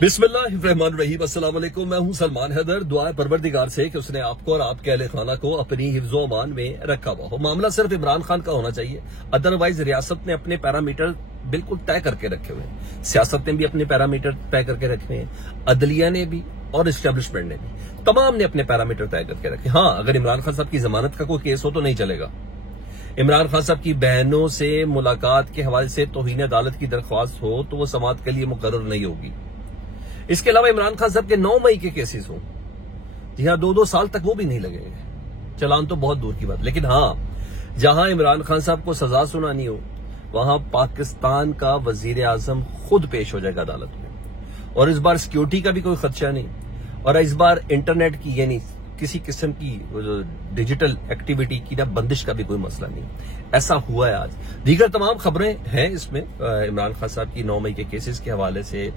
बिस्मिल्लाहिर्रहमानिर्रहीम। अस्सलाम वालेकुम। मैं हूं सलमान हैदर। दुआ है परवरदिगार से कि उसने आपको और आपके अहले खाना को अपनी हिफ्ज़ो अमान में रखा हुआ हो। मामला सिर्फ इमरान खान का होना चाहिए, अदरवाइज रियासत ने अपने पैरामीटर बिल्कुल तय करके रखे हुए हैं। सियासत ने भी अपने पैरामीटर तय करके रखे हैं, अदलिया ने भी और एस्टेब्लिशमेंट ने भी, तमाम ने अपने पैरामीटर तय करके रखे। हाँ, अगर इमरान खान साहब की जमानत का कोई केस हो तो नहीं चलेगा। इमरान खान साहब की बहनों से मुलाकात के हवाले से तौहीन अदालत की दरख्वास्त हो तो वो समाअत के लिए मुकर्रर नहीं होगी। इसके अलावा इमरान खान साहब के 9 मई के केसेस हों, जी हाँ, 2-2 साल तक वो भी नहीं लगेंगे। चलान तो बहुत दूर की बात, लेकिन हाँ, जहां इमरान खान साहब को सजा सुनानी हो वहां पाकिस्तान का वजीर आजम खुद पेश हो जाएगा अदालत में। और इस बार सिक्योरिटी का भी कोई खदशा नहीं, और इस बार इंटरनेट की यानी किसी किस्म की डिजिटल एक्टिविटी की ना बंदिश का भी कोई मसला नहीं। ऐसा हुआ है आज। दीगर तमाम खबरें हैं इसमें, इमरान खान साहब की 9 मई के केसेस के हवाले से,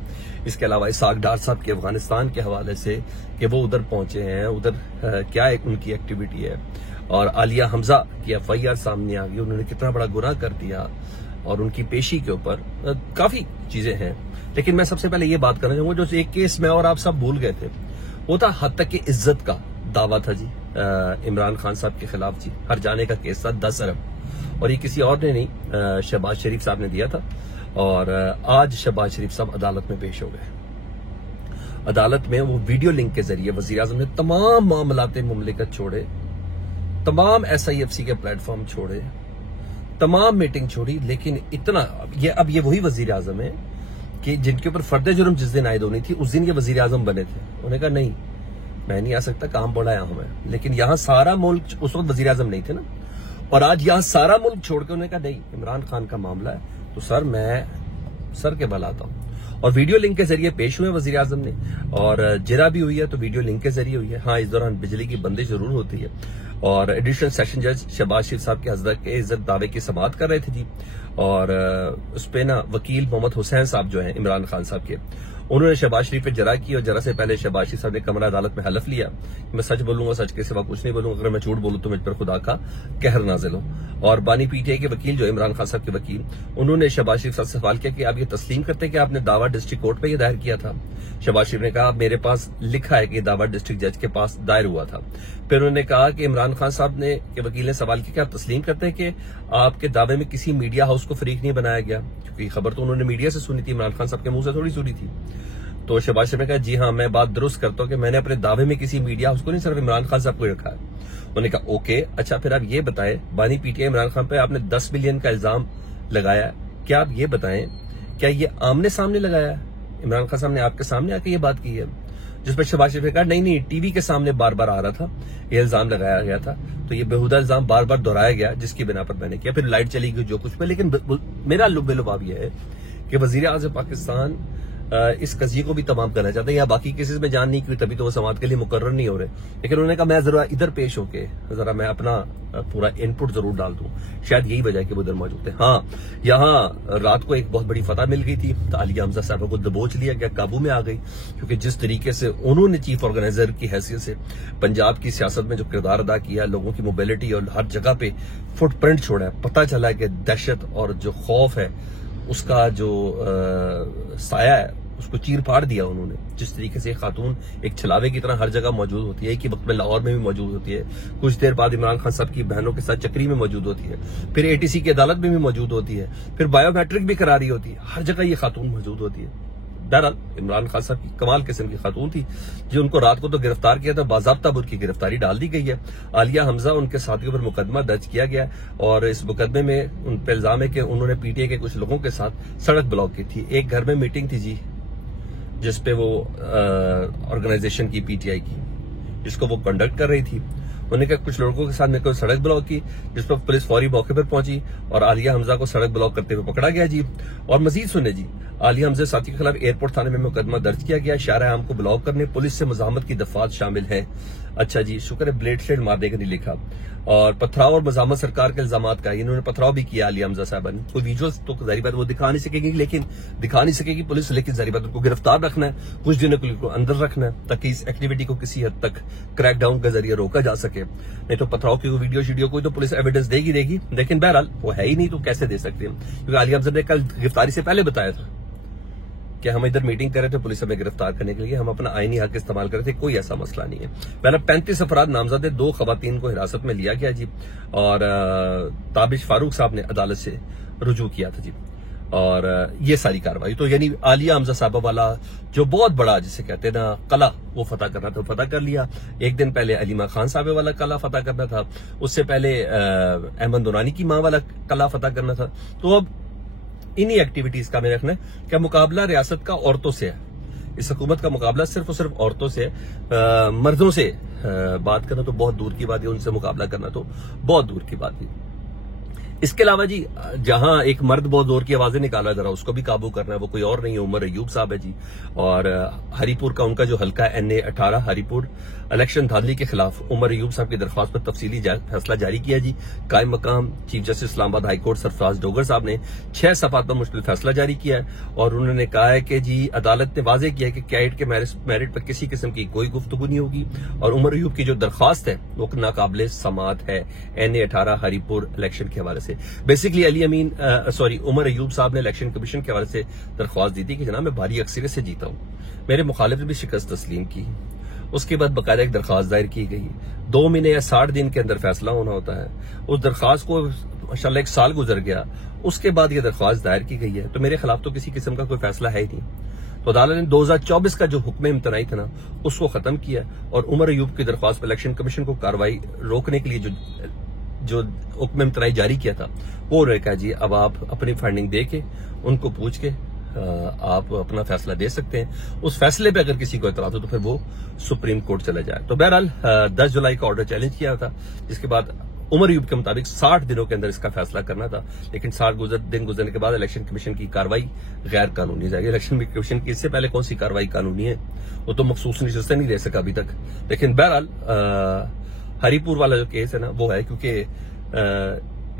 इसके अलावा इसाक डार साहब के अफगानिस्तान के हवाले से कि वो उधर पहुंचे हैं, उधर क्या एक उनकी एक्टिविटी है, और आलिया हमजा की FIR सामने आ गई, उन्होंने कितना बड़ा गुनाह कर दिया, और उनकी पेशी के ऊपर काफी चीजें हैं। लेकिन मैं सबसे पहले ये बात करना चाहूंगा, जो एक केस में और आप सब भूल गए थे, वो था हद तक की इज्जत का दावा था जी, इमरान खान साहब के खिलाफ जी, हर जाने का केस था 10 अरब, और ये किसी और ने नहीं, शहबाज शरीफ साहब ने दिया था। और आज शहबाज शरीफ साहब अदालत में पेश हो गए। अदालत में वो वीडियो लिंक के जरिए वजीर आजम ने तमाम मामलाते मुमलिकत छोड़े, तमाम SIFC के प्लेटफॉर्म छोड़े, तमाम मीटिंग छोड़ी, लेकिन इतना अब ये वही वजीर आजम है कि जिनके ऊपर फर्द जुर्म जिस दिन आयद होनी थी उस दिन ये वजीर आजम बने थे। उन्होंने कहा नहीं, मैं नहीं आ सकता, काम बड़ा यहाँ हमें। लेकिन यहाँ सारा मुल्क, उस वक्त वजीर आजम नहीं थे ना, और आज यहाँ सारा मुल्क छोड़ के उन्होंने कहा नहीं, इमरान खान का मामला है तो सर मैं सर के बल आता हूँ। और वीडियो लिंक के जरिए पेश हुए वजीर आजम ने, और जिरा भी हुई है तो वीडियो लिंक के जरिए हुई है। हाँ, इस दौरान बिजली की बंदिश जरूर होती है। और एडिशनल सेशन जज शहबाज शरीफ साहब के हजरत के इज्जत दावे की समाअत कर रहे थे जी, और उस पे ना वकील मोहम्मद हुसैन साहब जो हैं इमरान खान साहब के, उन्होंने शहबाज शरीफ पे जरा की, और जरा से पहले शहबाज शरीफ साहब ने कमरा अदालत में हलफ लिया, मैं सच बोलूंगा, सच के सिवा कुछ नहीं बोलूंगा, अगर मैं झूठ बोलूं तो मुझ पर खुदा का कहर नाजिल हो। और बानी PTI के वकील जो इमरान खान साहब के वकील, उन्होंने शहबाज शरीफ साहब से सवाल किया कि आप ये तस्लीम करते हैं कि आपने दावा डिस्ट्रिक्ट कोर्ट पे ये दायर किया था। शहबाज शरीफ ने कहा मेरे पास लिखा है कि दावा डिस्ट्रिक्ट जज के पास दायर हुआ था। फिर उन्होंने कहा कि इमरान खान साहब ने के वकील ने सवाल किया कि आप तस्लीम करते हैं कि आपके दावे में किसी मीडिया हाउस को फरीक नहीं बनाया गया, क्योंकि खबर तो उन्होंने मीडिया से सुनी थी, इमरान खान साहब के मुंह से थोड़ी सुनी थी। तो शहबाज शरीफ ने कहा जी हाँ, मैं बात दुरुस्त करता हूं कि मैंने अपने दावे में किसी मीडिया हाउस को नहीं, सिर्फ इमरान खान साहब को रखा है। उन्होंने कहा ओके, अच्छा फिर आप ये बताएं, बानी PTI इमरान खान पे आपने 10 मिलियन का इल्जाम लगाया, क्या आप ये बताएं क्या ये आमने सामने लगाया है? इमरान खान साहब ने आपके सामने आके ये बात की है? जिस पर शहबाज शरीफ ने कहा नहीं, टीवी के सामने बार बार आ रहा था, ये इल्जाम लगाया गया था, तो ये बेहुदा इल्जाम बार बार दोहराया गया, जिसकी बिना पर मैंने किया, फिर लाइट चली गई जो कुछ पे। लेकिन मेरा लुबेलुबाब यह है कि वजीर आज़म पाकिस्तान इस कजिए को भी तमाम करना चाहते हैं, या बाकी केसेस में जान नहीं की तभी तो वो समाअत के लिए मुकर्रर नहीं हो रहे। लेकिन उन्होंने कहा मैं जरा इधर पेश होके जरा मैं अपना पूरा इनपुट जरूर डाल दूं, शायद यही वजह है कि वो इधर मौजूद थे। हाँ, यहाँ रात को एक बहुत बड़ी फतह मिल गई थी, तो आलिया हमजा साहब को दबोच लिया गया, काबू में आ गई, क्योंकि जिस तरीके से उन्होंने चीफ ऑर्गेनाइजर की हैसियत से पंजाब की सियासत में जो किरदार अदा किया, लोगों की मोबिलिटी और हर जगह पे फुटप्रिंट छोड़ा है, पता चला कि दहशत और जो खौफ है उसका जो साया है उसको चीर फाड़ दिया उन्होंने। जिस तरीके से खातून एक छलावे की तरह हर जगह मौजूद होती है, एक ही वक्त में लाहौर में भी मौजूद होती है, कुछ देर बाद इमरान खान साहब की बहनों के साथ चक्री में मौजूद होती है, फिर ATC की अदालत में भी मौजूद होती है, फिर बायोमेट्रिक भी करा रही होती है, हर जगह ये खातून मौजूद होती है। बहरहाल इमरान खान साहब की कमाल किस्म की खातून थी, जो उनको रात को तो गिरफ्तार किया था, बाज़ाब्ता उनकी गिरफ्तारी डाल दी गई है। आलिया हमजा उनके साथियों पर मुकदमा दर्ज किया गया, और इस मुकदमे में उन पर इल्जाम है कि उन्होंने PTI के कुछ लोगों के साथ सड़क ब्लॉक की थी। एक घर में मीटिंग थी जी, जिसपे वो ऑर्गेनाइजेशन की PTI की, जिसको वो कंडक्ट कर रही थी, उन्होंने कहा कुछ लड़कों के साथ मेरे को सड़क ब्लॉक की, जिस पर पुलिस फौरी मौके पर पहुंची और आलिया हमजा को सड़क ब्लॉक करते हुए पकड़ा गया जी। और मजीद सुने जी, आलिया हमजा साथी के खिलाफ एयरपोर्ट थाने में मुकदमा दर्ज किया गया, शारा आम को ब्लॉक करने, पुलिस से मुजाहमत की दफात शामिल है। अच्छा जी, शुक्र है ब्लेड श्लेड मारने का नहीं लिखा। और पथराव और मजामत सरकार के इल्जामात का, इन्होंने पथराव भी किया आलिया हमजा साहबा ने। कोई विजुअल्स तो जाहिर बात वो दिखा नहीं सकेगी, लेकिन दिखा नहीं सकेगी पुलिस, लेकिन जाहिर बात उनको गिरफ्तार रखना है, कुछ दिनों के लिए अंदर रखना है, ताकि इस एक्टिविटी को किसी हद तक क्रैकडाउन के जरिए रोका जा सके। नहीं तो पथराव की वीडियो कोई तो पुलिस एविडेंस देगी, लेकिन बहरहाल वो है ही नहीं, तो कैसे दे सकते हैं? क्योंकि आलिया हमजा ने कल गिरफ्तारी से पहले बताया था कि हम इधर मीटिंग कर रहे थे पुलिस हमें गिरफ्तार करने के लिए, हम अपना आईनी हक इस्तेमाल कर रहे थे, कोई ऐसा मसला नहीं है। पहले 35 अफराद नामजद, 2 खवातीन को हिरासत में लिया गया जी, और ताबिश फारूक साहब ने अदालत से रुजू किया था जी, और ये सारी कार्रवाई। तो यानी आलिया हमजा साहबा वाला जो बहुत बड़ा जिसे कहते हैं ना कला, वो फतह करना था, फतह कर लिया। एक दिन पहले अलीमा खान साहबे वाला कला फतह करना था, उससे पहले अहमद दुरानी की मां वाला कला फतह करना था। तो अब इन्हीं एक्टिविटीज का मेरा रखना है कि मुकाबला रियासत का औरतों से है। इस हुकूमत का मुकाबला सिर्फ और सिर्फ औरतों से है। मर्दों से बात करना तो बहुत दूर की बात है, उनसे मुकाबला करना तो बहुत दूर की बात है। इसके अलावा जी जहां एक मर्द बहुत जोर की आवाजें निकाला जा रहा है, उसको भी काबू करना है। वो कोई और नहीं है, उमर अयूब साहब है जी। और हरीपुर का उनका जो हल्का NA 18 हरीपुर इलेक्शन धांधली के खिलाफ उमर अयूब साहब की दरख्वास्त पर तफसीली फैसला जारी किया जी। कायम मकाम chief justice Islamabad high court Sarfaraz Dogar साहब ने 6 सफात पर मुश्तमिल फैसला जारी किया है, और उन्होंने कहा है कि जी अदालत ने वाजे किया है कि कैडेट के मेरिट पर किसी किस्म की कोई गुफ्तगू नहीं होगी, और उमर अयूब की जो दरख्वास्त है वो नाकाबिले समात है NA 18 हरीपुर इलेक्शन के हवाले से। बेसिकली उमर अयूब साहब ने इलेक्शन कमीशन के हवाले से दरख्वास्त दी थी कि जनाब मैं भारी अक्सरियत से जीता हूं, मेरे मुखालिफ ने भी शिकस्त तस्लीम की। उसके बाद बाकायदा एक दरख्वास्त दायर की गई, 2 महीने या 60 दिन के अंदर फैसला होना होता है। उस दरख्वास्त को माशाल्लाह 1 साल गुजर गया, उसके बाद यह दरख्वास्त दायर की गई है। तो मेरे खिलाफ तो किसी किस्म का कोई फैसला है ही नहीं। तो अदालत ने 2024 का जो हुक्म इम्तनाई था ना, उसको खत्म किया, और उमर अयूब की दरख्वास्त पर इलेक्शन कमीशन को कार्रवाई रोकने के लिए जो हुक्म इम्तनाई जारी किया था, वो रखा जी अब आप अपनी फंडिंग दे के उनको पूछ के आप अपना फैसला दे सकते हैं। उस फैसले पे अगर किसी को एतराज हो तो फिर वो सुप्रीम कोर्ट चला जाए। तो बहरहाल 10 जुलाई का ऑर्डर चैलेंज किया था, जिसके बाद उमर अयूब के मुताबिक 60 दिनों के अंदर इसका फैसला करना था, लेकिन 60 दिन गुजरने के बाद इलेक्शन कमीशन की कार्रवाई गैर कानूनी जाएगी। इलेक्शन कमीशन की इससे पहले कौन सी कार्रवाई कानूनी है, वो तो मखसूस नशिस्तें नहीं दे सका अभी तक। लेकिन बहरहाल हरीपुर वाला जो केस है ना, वो है क्योंकि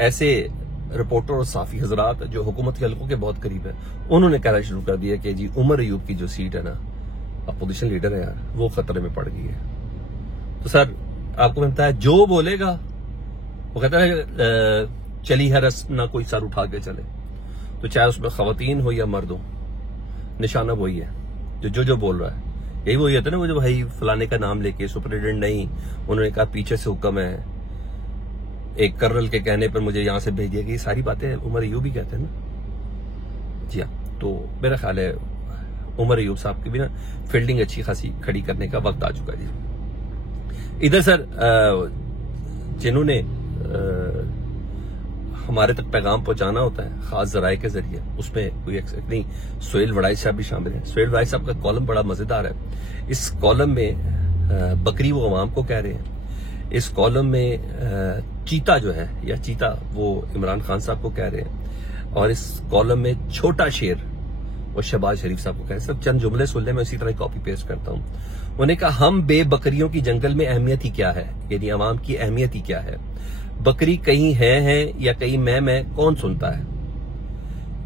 ऐसे रिपोर्टर और साफी हजरात जो हुकूमत के हल्कों के बहुत करीब है, उन्होंने कहना शुरू कर दिया कि जी उमर अयूब की जो सीट है ना, अपोजिशन लीडर है यार, वो खतरे में पड़ गई है। तो सर आपको मिलता है जो बोलेगा वो कहता है चली है रस ना कोई सर उठा के चले। तो चाहे उसमें खवातीन हो या मर्द हो, निशाना वही है जो बोल रहा है। यही वही होता है ना, वो जो भाई फलाने का नाम लेके सुपरिटेंडेंट नहीं, उन्होंने कहा पीछे से हुक्म है, एक कर्नल के कहने पर मुझे यहां से भेज दिया गया, सारी बातें उमर अयूब ही कहते हैं ना जी। हाँ, तो मेरा ख्याल है उमर अयूब साहब की भी ना फील्डिंग अच्छी खासी खड़ी करने का वक्त आ चुका है जी। इधर सर जिन्होंने हमारे तक पैगाम पहुंचाना होता है खास जराये के जरिए, उसमें कोई नहीं, सुहेल वड़ाई साहब भी शामिल हैं। सुहेल वड़ाई साहब का कॉलम बड़ा मजेदार है। इस कॉलम में बकरी वो अवाम को कह रहे हैं, इस कॉलम में चीता जो है या चीता वो इमरान खान साहब को कह रहे हैं, और इस कॉलम में छोटा शेर वो शहबाज शरीफ साहब को कह रहे हैं। सब चंद जुमले सुन ले, मैं इसी तरह कॉपी पेस्ट करता हूं। उन्होंने कहा हम बेबकरियों की जंगल में अहमियत ही क्या है, यानी अवाम की अहमियत ही क्या है, बकरी कहीं है या कहीं मैं कौन सुनता है।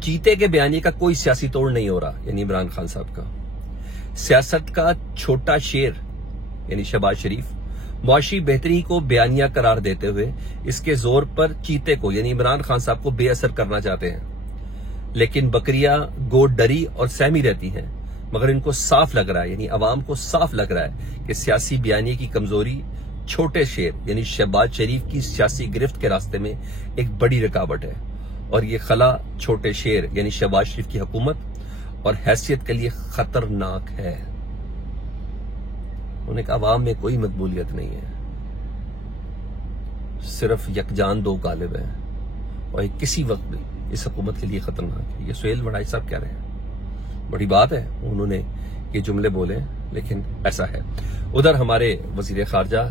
चीते के बयानी का कोई सियासी तोड़ नहीं हो रहा, यानी इमरान खान साहब का। सियासत का छोटा शेर यानी शहबाज शरीफ मुआशी बेहतरी को बयानिया करार देते हुए इसके जोर पर चीते को यानी इमरान खान साहब को बेअसर करना चाहते हैं। लेकिन बकरियां गो डरी और सहमी रहती हैं, मगर इनको साफ लग रहा है, यानी अवाम को साफ लग रहा है कि सियासी बयानी की कमजोरी छोटे शेर यानी शहबाज शरीफ की सियासी गिरफ्त के रास्ते में एक बड़ी रुकावट है, और ये खला छोटे शेर यानी शहबाज शरीफ की हुकूमत और हैसियत के लिए खतरनाक है। उन्होंने कहा अवाम में कोई मकबूलियत नहीं है, सिर्फ यकजान 2 गालिब है, और ये किसी वक्त भी इस हुकूमत के लिए खतरनाक है। ये सुहेल वड़ाई साहब कह रहे हैं, बड़ी बात है उन्होंने ये जुमले बोले, लेकिन ऐसा है। उधर हमारे वजीर खारजा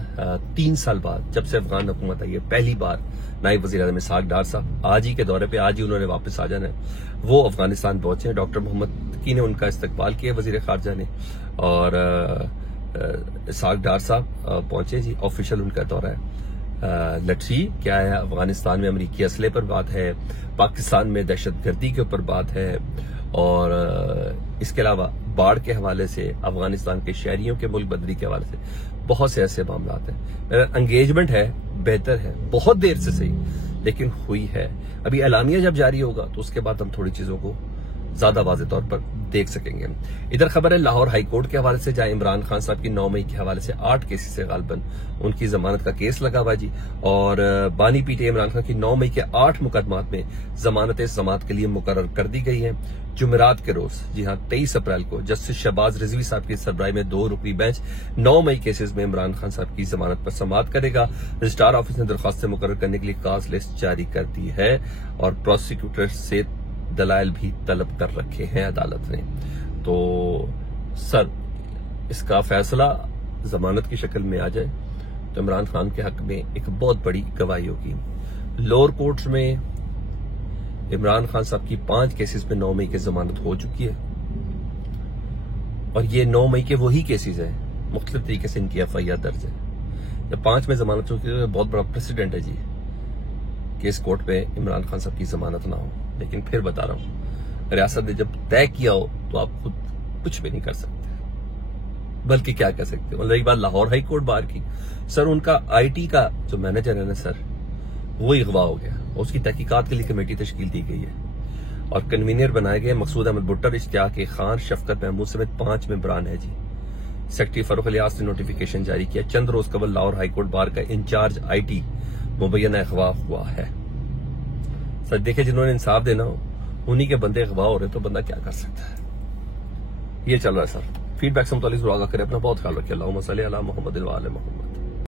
3 साल बाद जब से अफगान हुकूमत आई है, पहली बार नायब वजीर आज़म इसहाक डार साहब आज ही के दौरे पे, आज ही उन्होंने वापस आ जाना है, वो अफगानिस्तान पहुंचे हैं। डॉक्टर मोहम्मद की ने उनका इस्तकबाल किया वजीर खारजा ने, और इसहाक डार साहब पहुंचे जी, ऑफिशियल उनका दौरा है। लट्सी क्या है, अफगानिस्तान में अमरीकी असले पर बात है, पाकिस्तान में दहशतगर्दी के ऊपर बात है, और इसके अलावा बाढ़ के हवाले से, अफगानिस्तान के शहरियों के मुल्क बदली के हवाले से बहुत से ऐसे मामला हैं। एंगेजमेंट है, बेहतर है, बहुत देर से सही, लेकिन हुई है। अभी एलामिया जब जारी होगा तो उसके बाद हम थोड़ी चीजों को ज्यादा वाज़ेह तौर पर देख सकेंगे। इधर खबर है लाहौर हाई कोर्ट के हवाले से, जहां इमरान खान साहब की 9 मई के हवाले से 8 केसेस से गालबन उनकी जमानत का केस लगा हुआ जी। और बानी पीटे इमरान खान की 9 मई के 8 मुकदमात में जमानत समात के लिए मुकर्रर कर दी गई है। जुमेरात के रोज, जी हां 23 अप्रैल को जस्टिस शहबाज रिजवी साहब की सरबराही में 2 रुकनी बेंच 9 मई केसेस में इमरान खान साहब की जमानत पर समात करेगा। रजिस्ट्रार ऑफिस ने दरख्वास्तें मुकर्रर करने के लिए काज लिस्ट जारी कर दी है और प्रोसिक्यूटर से दलाइल भी तलब कर रखे हैं अदालत ने। तो सर, इसका फैसला जमानत की शक्ल में आ जाए तो इमरान खान के हक में एक बहुत बड़ी गवाही होगी। लोअर कोर्ट में इमरान खान साहब की 5 केसेस में 9 मई की जमानत हो चुकी है और ये 9 मई के वही केसेस हैं, मुख्तलिफ तरीके से इनकी FIR दर्ज है। जब 5 में जमानत हो चुकी है, बहुत बड़ा प्रेसिडेंट है जी कि इस कोर्ट पे इमरान खान साहब की जमानत ना हो। लेकिन फिर बता रहा हूं, रियासत ने जब तय किया हो तो आप खुद कुछ भी नहीं कर सकते, बल्कि क्या कह सकते हो। एक बात लाहौर हाई कोर्ट बार की, सर उनका IT का जो मैनेजर है ना सर, वो अगवा हो गया। उसकी तहकीकात के लिए कमेटी तश्कील दी गई है और कन्वीनर बनाए गए मकसूद अहमद भुट्टर, इश्तियाक खान, शफकत महमूद समेत 5 मेंबरान है जी। सेक्रेटरी फरूख इलियास ने नोटिफिकेशन जारी किया। चंद रोज कबल लाहौर हाई कोर्ट बार का इंचार्ज IT मुबैना अगवा हुआ है। सर देखे, जिन्होंने इंसाफ देना हो उन्हीं के बंदे अगवा हो रहे तो बंदा क्या कर सकता है। ये चल रहा है सर। फीडबैक से मुतालिक दुआ करें, अपना बहुत ख्याल रखिए। अल्लाहुम्मा सल्ली अला मुहम्मद व आले मुहम्मद।